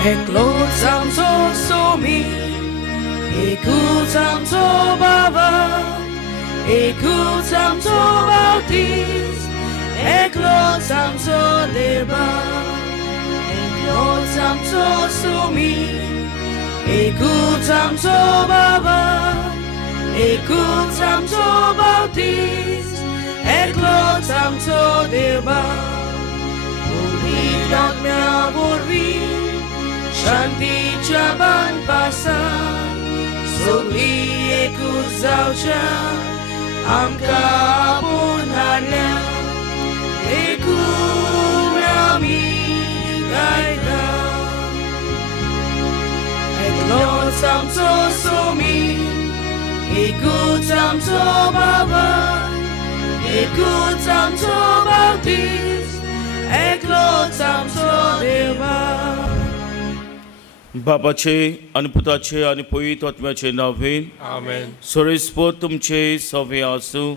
एकलोच आमचो सोमी, एकूच आमचो बाबा, एकूच आमचो बावतीस, एकलोच आमचो देवा. एकलोच आमचो सोमी, एकूच आमचो बाबा, एकूच आमचो बावतीस, एकलोच आमचो देवा. पवित्र आत्म्या वरवीं शांतीच्या बांदपासान सगळीं एकूच जावच्या आमकां आपूण हाडल्या. एकूच आमी गायता. एकलोच आमचो सोमी, एकूच आमचो बाबा, एकूच आमचो बावतीस, एकलोच आमचो देवा. बापाचे आनी पुताचे आनी पवित्र आत्म्याचे नांवेन आमेन. सोरेस्पोत तुमचे सवे आसूं.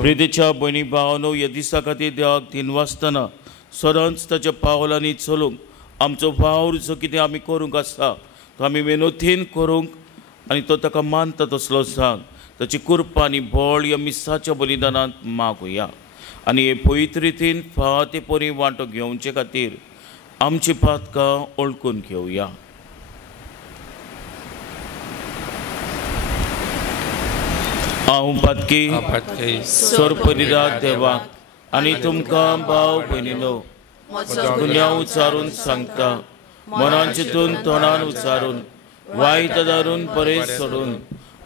प्रितेच्या भयणी भावानो, ह्या दिसा खातीर देवाक दिनवासतना सदांच ताच्या पावलांनी चलूंक आमचो भाव जो कितें आमी करूंक आसा तो आमी मेहनतीन करूंक आनी तो ताका मानता तसलो सांग. ताची कृपा आनी बळ ह्या मिसाच्या बलिदानांत मागुया आनी हे पवित्र रितीन फावते परी वांटो घेवचे खातीर आमची पातकां ओळखून घेवया. हांव पातकी सोरपरिरात देवाक आनी तुमकां भाव भयणीनो गुन्यांव उच्चारून सांगता. मनान चिंतून तोंडान उच्चारून वायट दारून बरें सोडून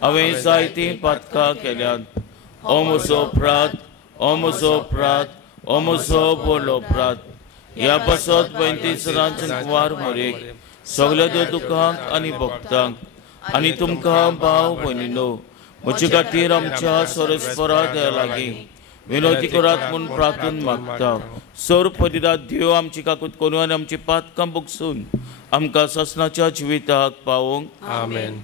हांवें जायतीं पातकां केल्यात. हो म्हजो अपराध, हो म्हजो अपराध, हो म्हजो व्हडलो अपराध. ह्या पासत 35 कुंवार मोरेक सगळ्या दोतोकांक आनी भक्तांक आनी तुमकां भाव भयणीनो म्हजे खातीर आमच्या सोरेस्परा देवा लागीं विनोदी करात म्हूण प्रार्थून मागता. सोर परिरात देव आमची काकूत करून आनी आमची पातकां भोगसून आमकां ससनाच्या जिविताक पावोवंक. आमेन.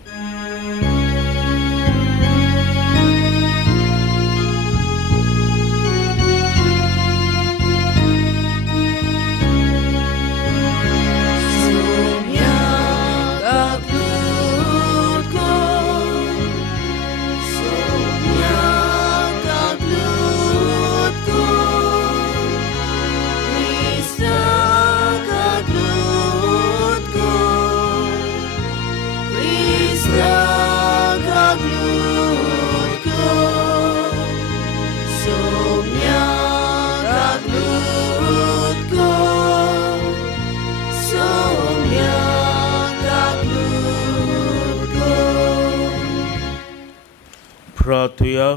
प्रार्थुया.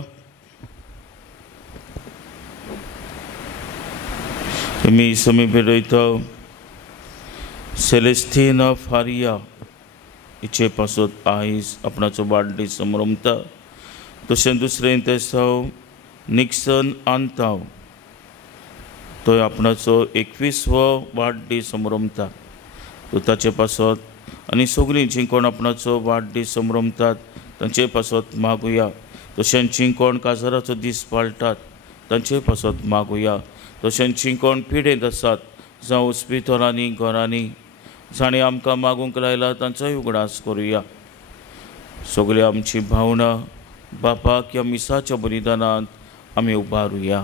मी समीप रोयता सेलेस्टिना फारिया हिचे पासत आयज आपणाचो वाडदीस मनयता. तशें दुसरें तेसाव निक्सन आंताव तो आपणाचो 21वो वाडदीस मनयता. तो ताचे पासत आनी सगळीं जीं कोण आपणाचो वाडदीस मनयतात तांचे पासत मागुया. तशें जीं कोण काजाराचो दीस पाळटात तांचे पासत मागुया. तशें जीं कोण पिडेंत आसात जावं हॉस्पिटलांनी घरांनी जाणीं आमकां मागूंक लायला तांचोय उगडास करुया. सगळी आमची भावना बापाक ह्या मिसाच्या बलिदानांत आमी उबारुया.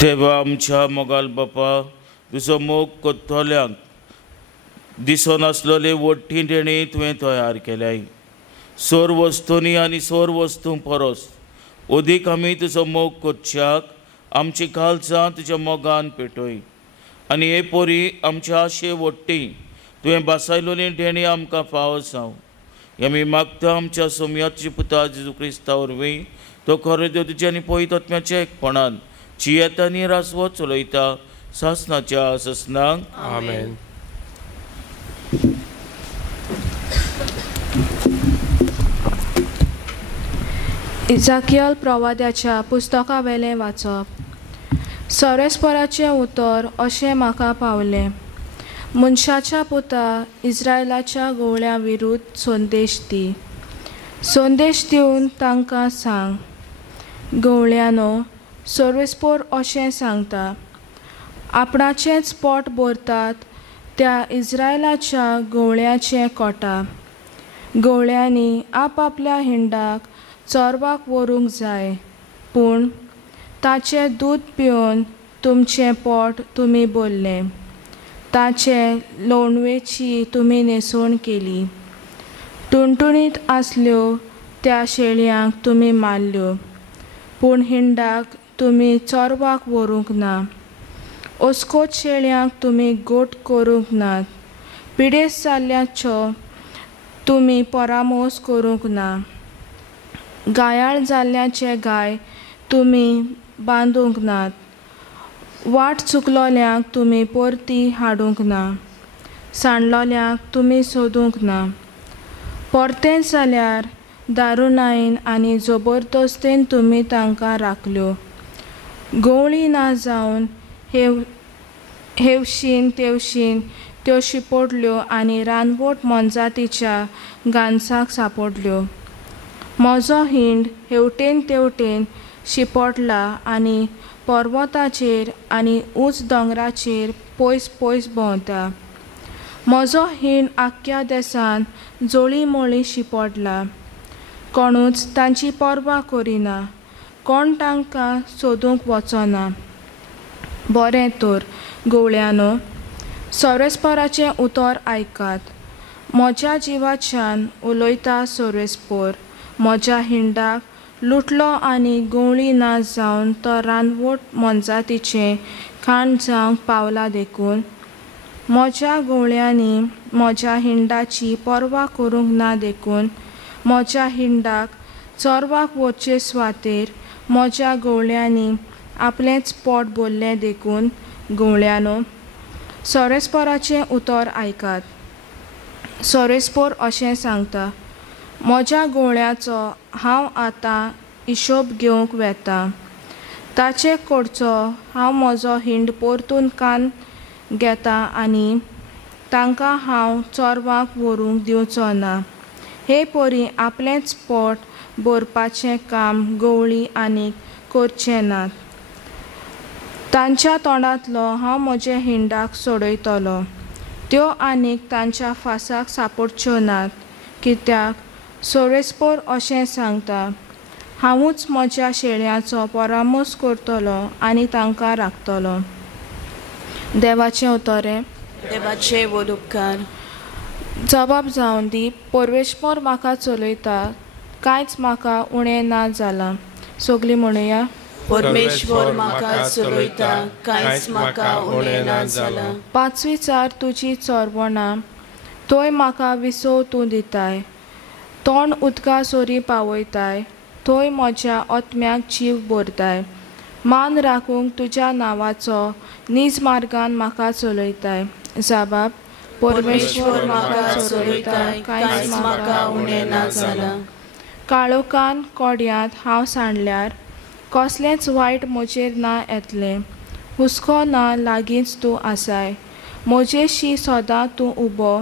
देवा आमच्या मोगाल बापा, तुजो मोग कोत्तोल्यांक दिसो नासलोले वट्टी देणी तुवें तयार केल्याय. सोर वस्तूंनी आनी सोर वस्तूं परस अदीक आमी तुजो मोग कोतच्याक आमची काळजां तुज्या मोगान पेटय आनी हे पोरी आमच्या आशे वट्टी तुवें बासायलोली देणी आमकां फावो जावं. आमी मागता आमच्या सोमयाची पुता जेजू क्रिस्ता वरवीं तो खरो देव तुज्या आनी पवित्र आत्म्याच्या एकपणान जियेता आनी रासवो चलयता सासनाच्या ससनांक. आमेन. इजाकियल प्रवाद्याच्या पुस्तका वेलें वाचप. सोरेस्पराचें उतर अशें म्हाका पावलें. मनशाच्या पुता इस्रायलाच्या गोवळ्या विरुद्ध संदेश दी. संदेश दिवन तांकां सांग, गवळ्यानो, सर्वेस्पोर अशें सांगता, आपणाचेंच पोट भरतात त्या इस्रायलाच्या गवळ्याचें कोटा. गवळ्यांनी आपआपल्या हिंडाक चोरवाक व्हरूंक जाय, पूण ताचें दूद पिवन तुमचें पोट तुमी भरलें. ताचे लोणवेची तुमी न्हेसवण केली. टुणटुणीत आसल्यो त्या शेळयांक तुमी मारल्यो, पूण हिंडाक तुमी चोरवाक व्हरूंक ना. ओस्कोत शेळयांक तुमी गोट करूंक नात. पिडेस्त जाल्ल्याचो तुमी परामोस करूंक ना. गायाळ जाल्ल्याचे गाय तुमी बांदूंक नात. वाट चुकलोल्यांक तुमी परती हाडूंक ना. सांडलोल्यांक तुमी सोदूंक ना. परतेंच जाल्यार दारुणायेन आनी जबरदस्तेन तुमी तांकां राखल्यो. गवळी ना जावन हेवशीन तेवशीन त्यो शिपडल्यो आनी रानवट मोनजातीच्या गांसाक सांपडल्यो. म्हजो हिंड हेवटेन तेवटेन शिपडला आनी पर्वताचेर आनी उंच दोंगराचेर पयस पयस भोंवता. म्हजो हिंड आख्ख्या देसान जोळी मोळी शिपडला. कोणूच तांची पर्वा करिना. कोण तांकां सोदूंक वचना. बरें तर गवळ्यानो, सर्वेस्पोराचें उतर आयकात. म्हज्या जिवाच्यान उलयता सर्वेस्पोर. म्हज्या हिंडाक लुटलो आनी गवळी ना जावन तो रानवट मोनजातीचें खाण जावंक पावला देखून. म्हज्या गवळ्यांनी म्हज्या हिंडाची पर्वा करूंक ना देखून. म्हज्या हिंडाक चोरवाक वचचे सुवातेर म्हज्या गवळ्यांनी आपलेंच पोट भरलें देखून. गवळ्यानो, सर्वेस्पोराचें उतर आयकात. सर्वेस्पोर अशें सांगता, म्हज्या गवळ्याचो हांव आतां हिशोब घेवंक वेता. ताचे कडचो हांव म्हजो हिंड परतून कान घेता आनी तांकां हांव चोरवाक व्हरूंक दिवचो ना. हे परी आपलेंच पोट भरपाचें काम गवळी आनीक करचें नात. तांच्या तोंडांतलो हांव म्हज्या हिंडाक सोडयतलो. त्यो आनीक तांच्या फासाक सांपडच्यो नात. कित्याक सर्वेस्पोर अशें सांगता, हांवूच म्हज्या शेळयांचो परामोस करतलो आनी तांकां राखतलो. देवाचें उतरें. देवाचे वोदुपकार. जबाब जावन दी, परमेश्वर म्हाका चलयता, कांयच म्हाका उणें ना जालां. सगलीं म्हणुया. परमेश्वर म्हाका चलयता, कांयच म्हाका उणें ना जालां. पांचवी चार तुजी चोरवणां, थंय म्हाका विसव तूं दिताय. तोंड उदका सोरी पावयताय, थंय म्हज्या ओतम्याक जीव भरताय. मान राखूंक तुज्या नांवाचो नीज मार्गान म्हाका चलयताय. जबाब, परमेश्वर म्हाका चलयता, कांयच म्हाका उणें ना जालां. काळोखान कोड्यांत हांव सांडल्यार कसलेंच वायट म्हजेर ना येतलें. हुस्को ना लागींच तूं आसाय. म्हजेशी सदां तूं उबो.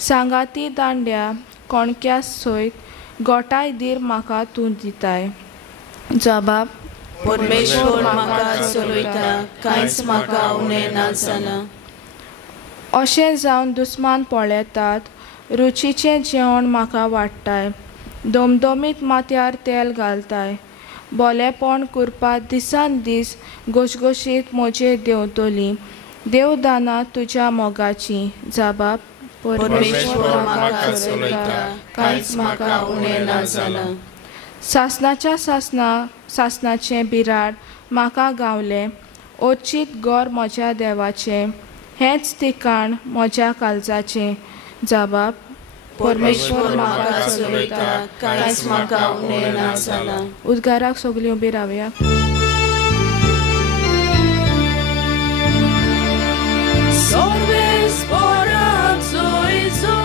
सांगाती दांड्या कोणक्या सयत गोठाय दीर म्हाका तूं दिताय. जबाब, परमेश्वर म्हाका चलयता, कांयच म्हाका उणें ना जालां. अशें जावन दुस्मान पळयतात. रुचीचें जेवण म्हाका वाडटाय. दोमदोमीत माथ्यार तेल घालताय. बोलेपण करपाक दिसान दीस घोशघोशीत म्हजेर देंवतली. देवदाना तुज्या मोगाची. जबाब, परमेश्वर म्हाका चलयता, कांयच म्हाका उणें ना जालां. सासणाच्या सासणाचें बिराड म्हाका गावलें. ओच्चीत गोर म्हज्या देवाचें, हेंच ठिकाण म्हज्या काळजाचें. जबाब, परमेश्वर म्हाका चलयता, कांयच म्हाका उणें ना जालां. उद्गाराक सगलीं उबी रावया. Sorvesporak zoizo,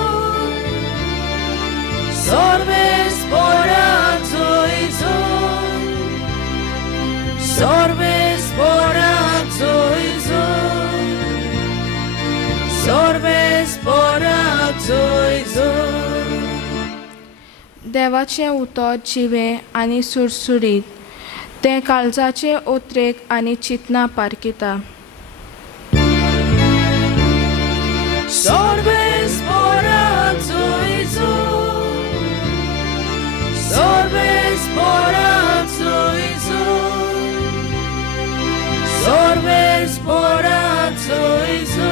sorvesporak zoizo, sorvesporak zoizo, sorvesporak zoizo. देवाचें उतर जिवें आनी सुडसुडीत. ते काळजाचे ओत्रेक आनी चिंतना पारकिता. Sorbes porat soizo, sorbes porat soizo, sorbes porat soizo,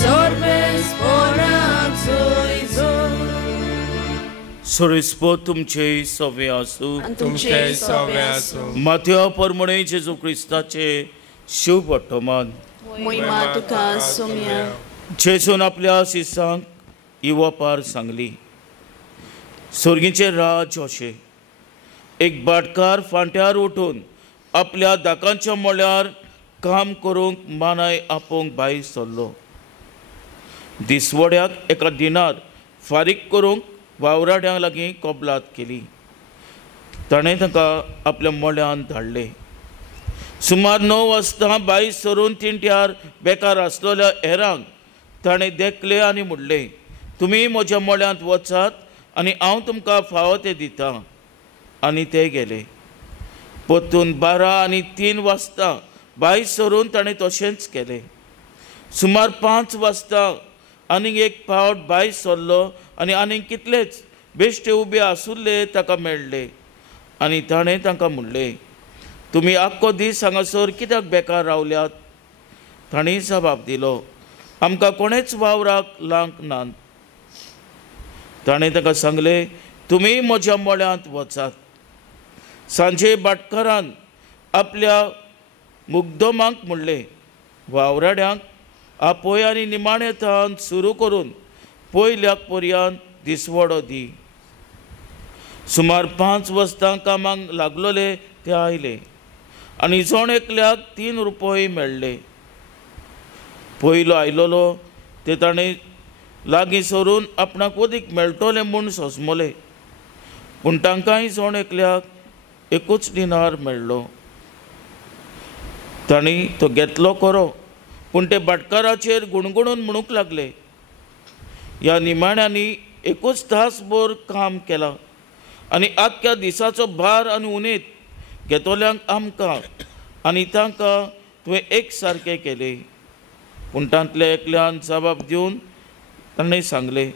sorbes porat soizo. सुरेस्पो तुमचे सवे आसूं. तुमचे सवे आसूं. माथ्या परमणे जेजू क्रिस्ताचे शिव वर्तमान. महिमा तुका सोम्या. जेजून आपल्या शिसांक इवपार सांगली. सुर्गीचे राज अशें एक भाटकार फांट्यार उठून आपल्या दाकांच्या मोळ्यार काम करूंक मानाय आपोवंक भायर सरलो. दिसवड्याक एका दिनार फारीक करूंक वावराड्यां लागीं कबलात केली. ताणें ताका आपल्या मोळ्यान धाडले. सुमार 9 वाजता भायर सरून तिंट्यार बेकार आसलेल्या हेरांक ताणें देखले आनी म्हणलें, तुमी म्हज्या मोळ्यांत वचात आनी हांव तुमकां फावो तें दितां. आनी ते गेले. परतून 12 आनी 3 वाजता भायर सरून ताणें तशेंच केलें. सुमार 5 वाजता आनीक एक फावट भायर सरलो आनी आनीक कितलेच बेश्टे उबे आसुल्ले ताका मेळ्ळे. आनी ताणें तांकां म्हणलें, तुमी आख्खो दीस हांगासर कित्याक बेकार रावल्यात? ताणें जबाब दिलो, आमकां कोणेच वावराक लांक नात. ताणें ताका सांगलें, तुमी म्हज्या मोळ्यांत वचात. सांजे भाटकारान आपल्या मुग्धोमांक म्हणलें, वावराड्यांक आपय आनी निमाणे थान सुरू करून पयल्याक पर्यंत दिसवडो दी. सुमार 5 वाजता कामाक लागलोले ते आयले आनी जण एकल्याक 3 रुपये मेळ्ळे. पयलो आयलोलो ते ताणें लागीं सरून आपणाक अदीक मेळटलें म्हूण सोजमले. पूण तांकांय जण एकल्याक एकूच दिनार मेळ्ळो. तांणी तो घेतलो खरो, पूण ते भाटकाराचेर गुणगुणून म्हणूंक लागले, ह्या निमाण्यांनी एकूच तासभर काम केलां आनी आख्ख्या दिसाचो भार आनी उणीत घेतोल्यांक आमकां आनी तांकां तुवें एक सारकें केलें. पूण तांतल्या एकल्यान जबाब दिवन ताणें सांगलें,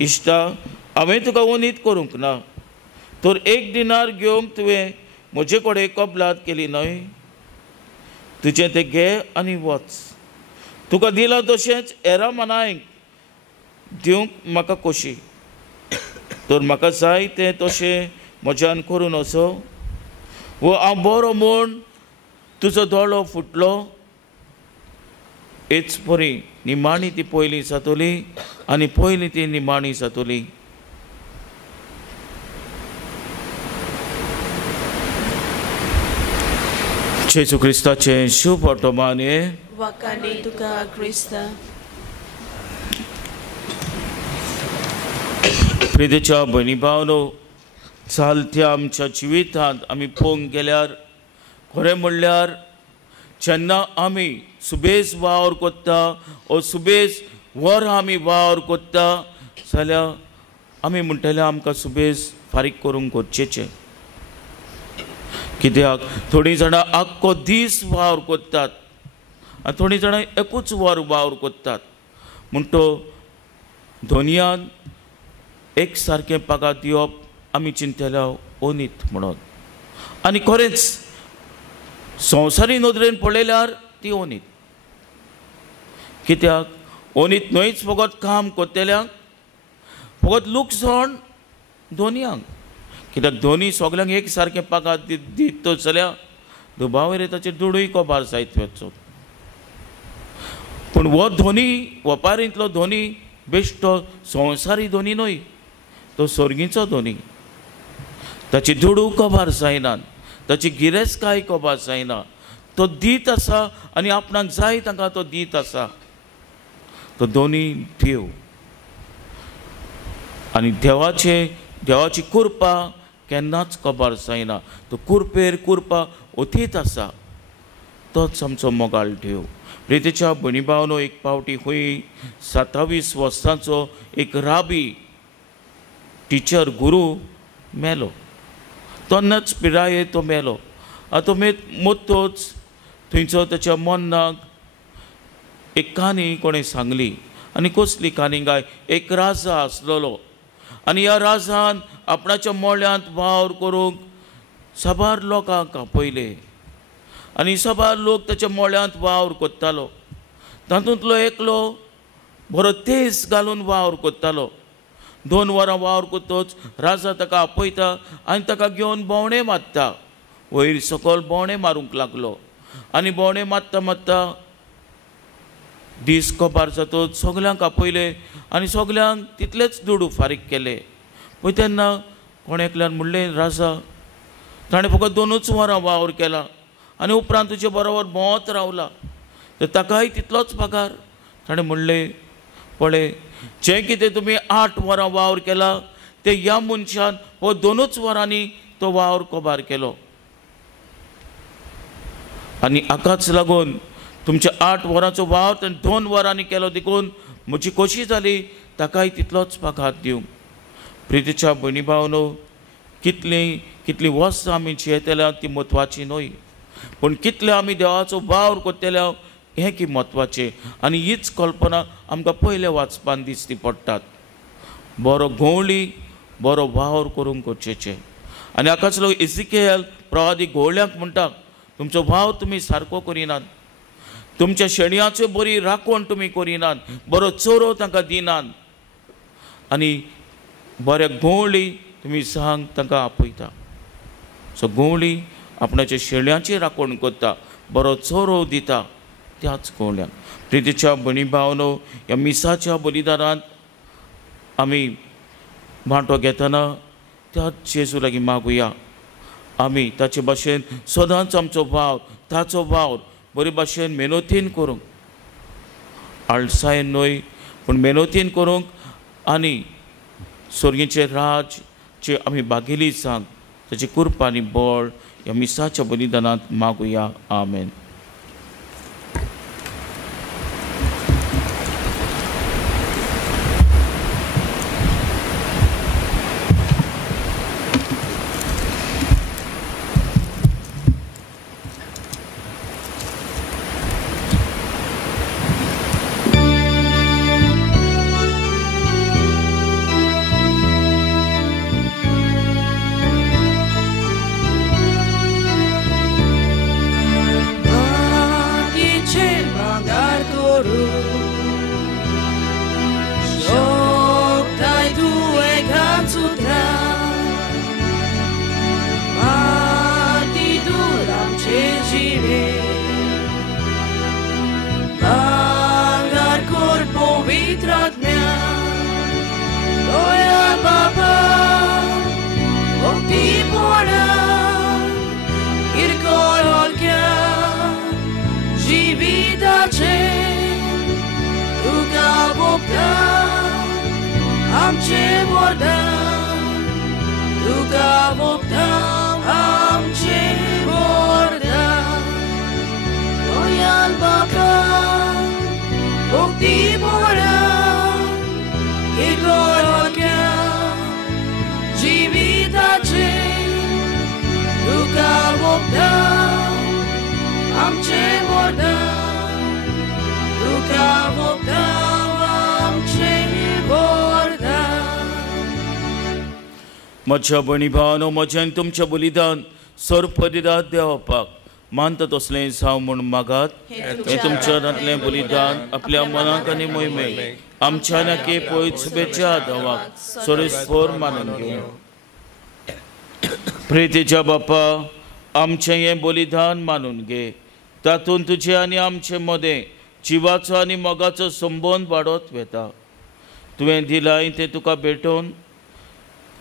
इश्टा, हांवें तुका उणीत करूंक ना, तर 1 दिनार घेवंक तुवें म्हजे कडेन कबलात केली न्हय. तुजें तें घे आनी वच. तुका दिलां तशेंच हेरां मानायक दिवंक म्हाका खोशी. तर म्हाका जाय तें तशें म्हज्यान करून असो, वो हांव बरो म्हूण तुजो दोळो फुटलो. हेच बरी निमाणी ती पयली जातली आनी पयली ती निमाणी जातली. जेजू क्रिस्ताचें शुभ वर्तमान हे वकाली तुका क्रिस्ता. प्रिदेच्या भयणी भावनो, चालत्या आमच्या जिवितांत आमी पळोवंक गेल्यार खरें म्हणल्यार जेन्ना आमी सुबेज वावर कोत्ता ओ सुबेज वर आमी वावर कोत्ता जाल्यार आमी म्हणटले आमकां सुबेज फारीक करूंक गरजेचें. कित्याक थोडीं जाणां आख्खो दीस वावर कोत्तात आनी थोडीं जाणां एकूच वर वावर कोत्तात. म्हूण तो दोनयान एक सारकें पगार दिवप आमी चिंतल्या ओनीत म्हणून. आनी खरेंच संवसारी नदरेन पळयल्यार ती ओनीत. कित्याक ओनीत न्हयच फकत काम कोत्तेल्यांक, फकत लुकसाण दोनयांक. कित्याक दोनी सगल्यांक एक सारकें पगार दीत जाल्यार दुबावेर ताचेर दुडूय कोबार जायत वचो. पूण हो धोनी वपारींतलो धोनी बेश्टो संवसारी धोनी न्हय, तो स्वर्गीचो धोनी. ताची दुडू कोबार जायनात, ताची गिरेस्तकाय कोबार जायना. तो दीत आसा आनी आपणाक जाय तांकां तो दीत आसा. तो दोनी देव आनी देवाची कृपा केन्नाच कोबार जायना. तो कुरपेर कृपा ओथीत आसा. तोच आमचो मोगाळ देव. प्रितेच्या भयणी भावनो, एक पावटी खंय 27 वर्सांचो एक राबी टिचर गुरू मेलो. तेन्नाच पिराये तो मेलो. तो मोतोच थंयचो त्याच्या मोन्नाक एक काणी कोणें सांगली. आनी कसली काणी काय, एक राजा आसलोलो आनी ह्या राजान आपणाच्या मोळ्यांत वावर करूंक साबार लोकांक आपयले आनी साबार लोक त्याच्या मोळ्यांत वावर कोत्तालो. तातूंतलो एकलो बरो तेस घालून वावर कोत्तालो. 2 वरां वावर कोत्तोच राजा ताका आपयता आनी ताका घेवन भोंवणे मारता. वयर सकयल भोंवणे मारूंक लागलो आनी भोंवणे मारता मारता दीस कोबार जातोच सगल्यांक आपयले आनी सगल्यांक तितलेच दुडू फारीक केले. पळय तेन्ना कोणे एकल्यान म्हणलें, राजा ताणें फकत 2च वरां वावर केला आनी उपरांत तुजे बरोबर भोंवत रावला, तर ताकाय तितलोच पगार. ताणें म्हणलें, पळय जें कितें तुमी 8 वरां वावर केला तें ह्या मनशान हो 2च वरांनी तो वावर कोबार केलो आनी हाकाच लागून तुमचे 8 वरांचो वावर ताणें 2 वरांनी केलो देखून म्हजी खोशी जाली, ताकाय तितलोच पगार दिवं. प्रितीच्या भयणी भावनो, कितली वस्त आमी जियेतल्या ती म्हत्वाची न्हय, पूण कितले आमी देवाचो वावर कोत्तेल्या हें की म्हत्वाचें. आनी हीच कल्पना आमकां पयले वाचपान दिसती पडटात. बरो घोवळी बरो वावर करूंक गरजेचें. आनी हाकाच लागून एजिकेल प्रवादी घोवळ्यांक म्हणटा, तुमचो वावर तुमी सारको करिनात, तुमच्या शेणयाचो बरी राखण तुमी करिनात, बरो चोरो तांकां दिनात आनी बरे घोवळी तुमी सांग तांकां आपयता. सो घोवळी आपणाच्या शेणयाची राखण करता, बरो चोरो दिता त्याच घोवळ्यांक. प्रितीच्या भयणी भावनो, ह्या मिसाच्या बलिदानांत आमी वांटो घेतना त्याच जेजू लागीं मागुया, आमी ताचे भाशेन सदांच आमचो वावर, ताचो वावर बरे भाशेन मेहनतीन करूंक, आळसायेन न्हय पूण मेहनतीन करूंक आनी स्वर्गीचे राज जे आमी बागिली सांग ताची कृपा आनी बळ ह्या मिसाच्या बलिदानांत मागुया. आमेन. म्हज्या भयणी भावानो, म्हजें तुमचें बलिदान सर्पदिदांत देवपाक मानता तसलें जावं म्हूण मागात. हें तुमच्या हातांतलें बलिदान आपल्या मनाक आनी मोहिमेक आमच्या नाकी पळयत शुभेच्छा देवाक सोरेस्पोर मानून घेवं. प्रितीच्या बापा, आमचें हें बलिदान मानून घे. तातूंत तुजें आनी आमचे मदें जिवाचो आनी मोगाचो संबंद वाडत वेता. तुवें दिलाय तें तुका भेटोवन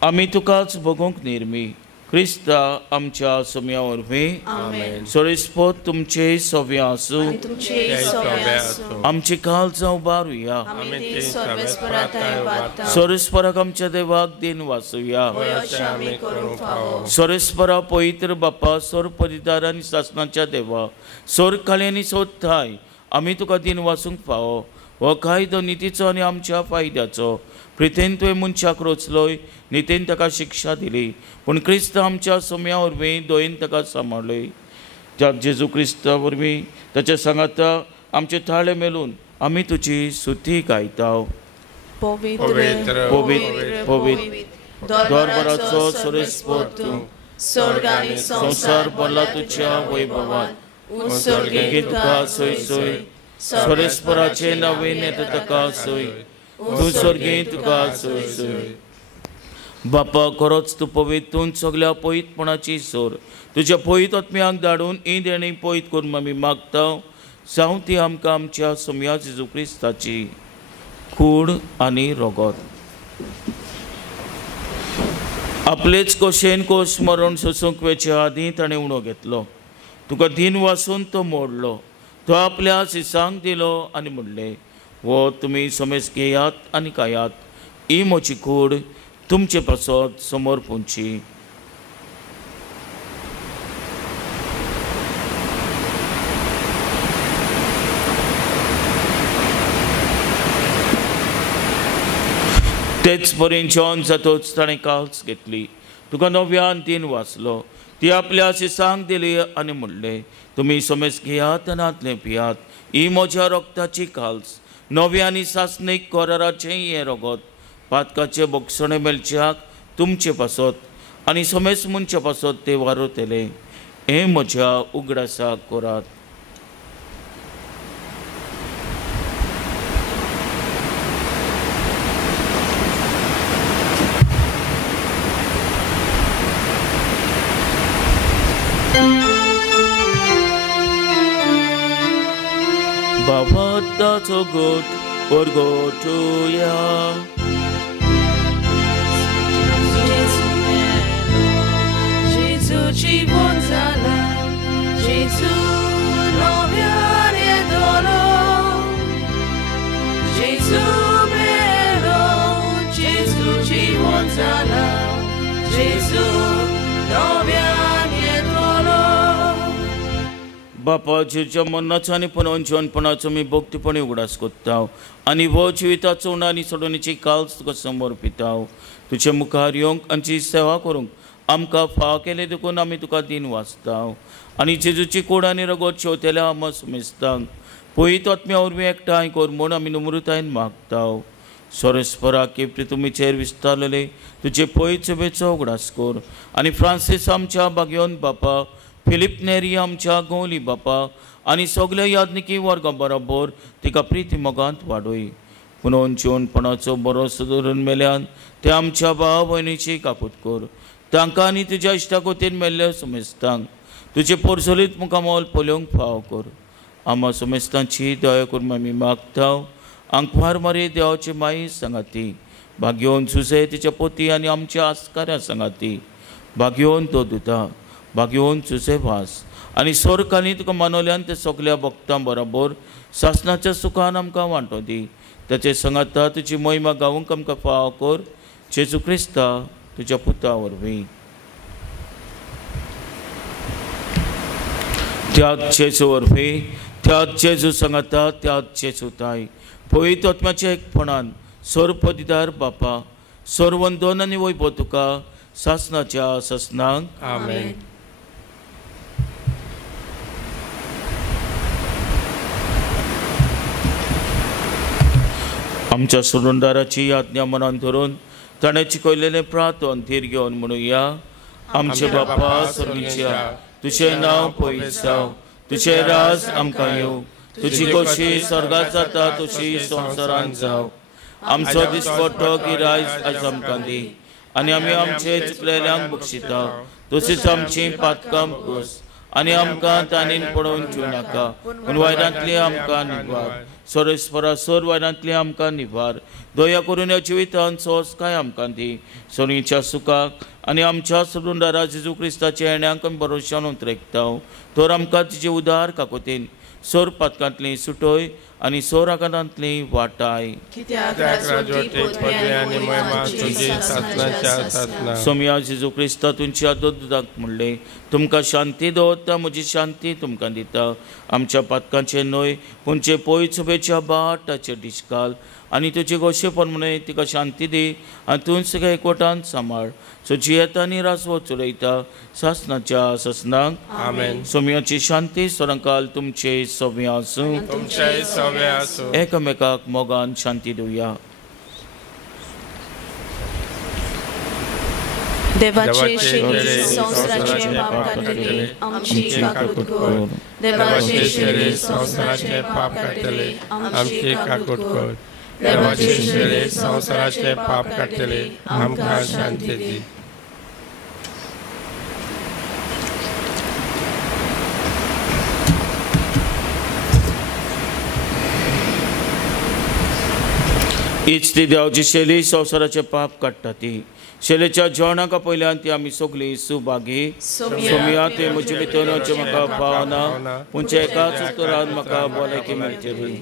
आमी तुकाच भोगूंक निर्मी. क्रिस्ता आमच्या सोम्या वरवीं सोरेस्पोर तुमचे सोव्या आसूं, आमची काळजां उबारुया. सोरेस्पराक आमच्या देवाक दिन वाचुया. सोरेस्परा पवित्र बापा, सोर परिदार आनी शासनाच्या देवा, सोर काळ्यांनी सोदताय आमी तुका दिन वाचूंक फावो. हो कायदो नितीचो आनी आमच्या फायद्याचो. प्रितेन तुवें मनशाक रोचलोय, नितीन ताका शिक्षा दिली, पूण क्रिस्त आमच्या सोम्या वरवीं दोयेन ताका सांबाळ्ळय. त्या जेजू क्रिस्ता वरवीं ताच्या सांगाता आमचे ताळे मेलून आमी तुजी स्तुती गायता. पवित्र पवित्र पवित्र दरबाराचो सुरेस्पर तूं, स्वर्ग आनी संसार भरला तुज्या वैभवान. उत्सर्गीत तुका सोय सोय, सुरेस्पराचे नवीन येता ताका सोय. तूं स्वर्गीत तुका सोय सोय. बापा, खरोच तूं पवित्र, तूं सगल्या पवित्रपणाची सोर. तुज्या पवित्र आत्म्याक धाडून ही देणी पवित्र करून आमी मागता. जावं ती आमकां आमच्या सोम्या जेजू क्रिस्ताची कूड आनी रगत. आपलेच कोशेन कोश मरण सोसूंक वेच्या आदीं ताणें उणो घेतलो. तुका दिन वाचून तो मोडलो. तो आपल्या शिसांक दिलो आनी म्हणलें, वो तुमी समेज घेयात आनी खायात. ही म्हजी कूड तुमचे पासत समोर पोंची. तेच परेन जेवण जातोच ताणें काल्स घेतली. तुका नव्यान दिन वाचलो. ती आपल्या शिसांक दिली आनी म्हणलें, तुमी समेज घेयात आनी आतलें पियात. ही म्हज्या रक्ताची काल्स, नव्या आनी सासणीक कोराराचें हें रगत. पातकाचे बोगसणे मेलच्याक तुमचे पासत आनी समेज मनच्या पासत ते वारोतेले. हें म्हज्या उगडासाक करात. Bavatato good orgotuya. Gesù ci buonzala, Gesù noviare dolo, Gesù melo, Gesù ci buonzala, Gesù noviare dolo. बापा, जेच्या मरणाचो आनी पुनर्जीवनपणाचो मी भक्तीपणे उगडास कोत्ताव आनी वो जिविताचो उणा आनी सोडणीची काल्स तुका समर्पिताव. तुजे मुखार येवंक आमची सेवा करूंक आमकां फाव केले देखून आमी तुका दिन वाचताव आनी जेजूची कूड आनी रगत शेवतेल्या आमा सुमेस्तांक पवित्र आत्म्या वरवीं एकठांय कर म्हूण आमी नम्रतायेन मागताव. सोरेस्पराक केप्री तुमीचेर विस्तारलेले तुजे पवित्र सभेचो उगडास कर आनी फ्रांसीस आमच्या बागयोन बापा, फिलिप नेरी आमच्या गोवली बापा आनी सगल्या यादनिकी वर्गा बरोबर तिका प्रिती मोगांत वाडय. पुनोवन जेवणपणाचो बरोसो धरून मेल्यान ते आमच्या भाव भयणीची काकूट कर. तांकां आनी तुज्या इश्टाकोतीन मेल्ल्या सुमेस्तांक तुजे पोरसोलीत मुखामोल पोलोवंक फाव कर. आमा सुमेस्तांची दया करून आमी मागताव. आंकवार मारे देवाची माई सांगाती, भाग्योन सुसे तिच्या पोती आनी आमच्या आस्काऱ्या सांगाती, भाग्योन तो दुता, भाग्योन सुसे भास आनी सोरकांनी तुका मानवल्यान ते सगल्या भक्तां बरोबर सासणाच्या सुखान आमकां वांटो दी. ताचे सांगाता तुजी महिमा गावूंक आमकां फाव कर. जेजू क्रिस्ता तुज्या पुता वरवीं. त्याच जेजू वरवीं, त्याच जेजू सांगाता, त्याच जेजू ताय, पवित्र आत्म्याच्या एकपणान सोरपदीदार बापा, सोरवंदन आनी वैभव तुका सासणाच्या ससनांक. आमेन. आमच्या सुरुंदाराची आज्ञा मनान धरून ताणें चिकयलेलें प्रार्थन धीर घेवन म्हणुया. आमचे बापा स्वर्गीच्या, तुजें नांव पवित्र जावं, तुजें राज आमकां येवं, तुजी कशी स्वर्गांत जाता तशी संवसारांत जावं. आमचो दिसपट्टो गिरायज आयज आमकां दी आनी आमी आमचे चुकलेल्यांक बक्षिता, तशीच आमची पातकां पुस आनी आमकां ताणीन पडोवन दिवं नाका, पूण वायरांतली आमकां निवार. सोरेस्परा सोर वायरांतली आमकां निवार. दया करून ह्या जिवितांत सोस काय आमकां दी. सोनीच्या सुखाक आनी आमच्या सुरुंदारा जेजू क्रिस्ताच्या येण्याक आमी भरोशान उतरेकताव. तर आमकां तिजे उदार काकोतीन सोर पातकांतली सुटोय आनी सोरागनांतली वाटाय कित्याक राजवटी पदवी आनी महिमा तुजी सासनाच्या सोम्या जेजू क्रिस्ता तुमच्या दोतोराक म्हणले तुमकां शांती दवरता म्हजी शांती तुमकां दिता आमच्या पातकांचे न्हय पुणचे पयसुबेच्या बाटाचेर दिशकाल आनी तुजे गोशेपण म्हणे तिका शांती दी आनी तूं सगळ्या एकवटान सांबाळ सोची येता आनी रासवो चलयता सासनाच्या ससनाक आमेन. सोम्याची शांती सोरंकाल तुमचे सोम्य आसूं तुमचेय सवे आसूं. एकामेकाक मोगान शांती दिवया. देवाचे शरीर संसाराचे पाप काढले आमची काकूट कर. देवाचे शरीर संसाराचे पाप काढले आमची काकूट कर. देवाचे शरीर संसाराचे पाप काढले आमकां शांती दी. इचती देवाची शेली संवसाराचे पाप काडटा ती शेलेच्या जेवणाका पयल्यान ती आमी सगळी सुभागी सोम्या ते म्हजे भितरचे म्हाका पावना पुणचे एकाच उत्तरान म्हाका भलायकी मेळटली.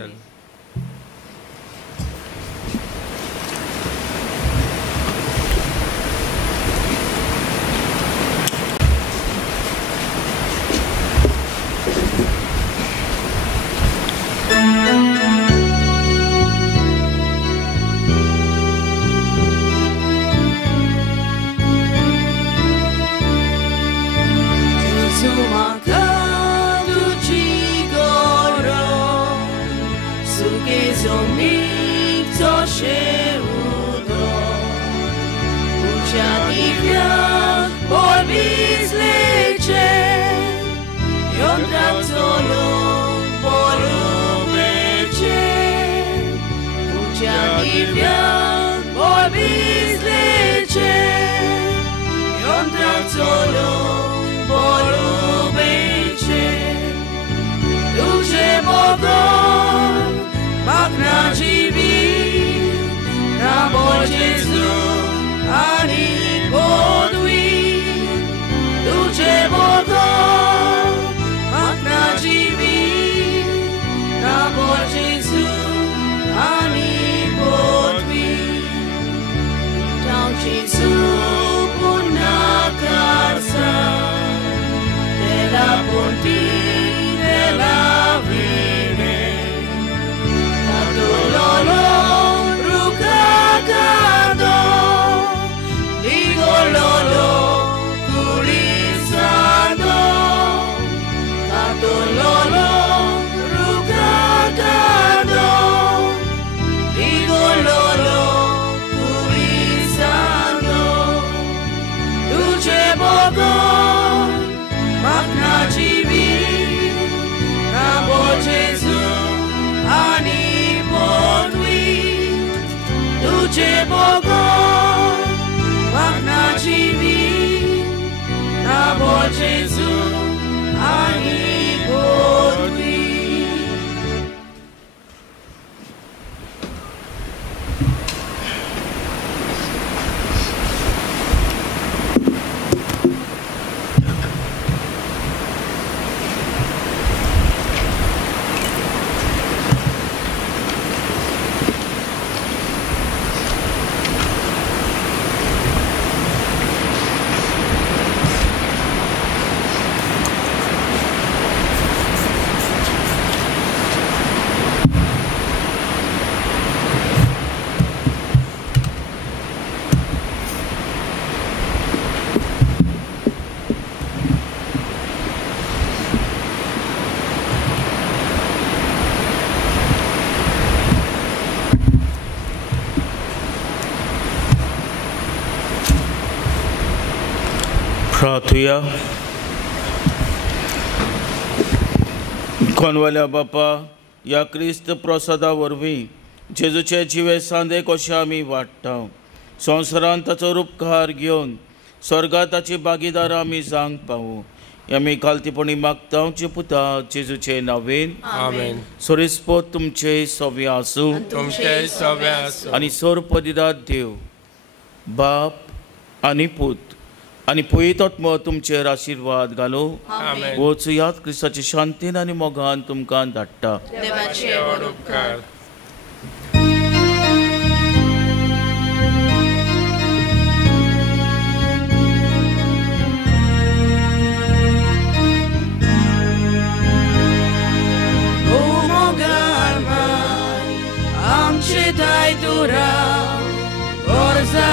प्रार्थुया. कोणवाल्या बापा या क्रिस्त प्रसादा वरवीं जेजूचे जिवे सांदे कशे आमी वाडटा संवसारांत ताचो उपकार घेवन स्वर्गांत ताची भागीदार आमी जावंक पावूं आमी कालतीपणी मागता तुजे पुता जेजूचे नांवेन आमेन. सोरिस्पोत तुमचे सव्य आसूं तुमचेय सवे आसूं आनी सोरपदिदाद देव बाप आनी पूत आणि पवित्र आत्मा तुमचेर आशीर्वाद घालो. आमेन. वचुयात क्रिस्ताची शांतीन आनी मोगान तुमकां धाडटा. देवाचे व्हड उपकार. आमचे दायदुरा गोरजा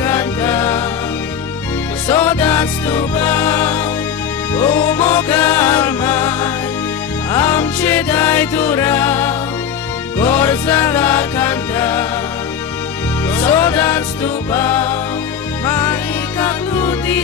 घालता सदांच तुका मोगाल माय. आमचे दायदुरा गोरजा घालता सदांच तुका मायेका तुदी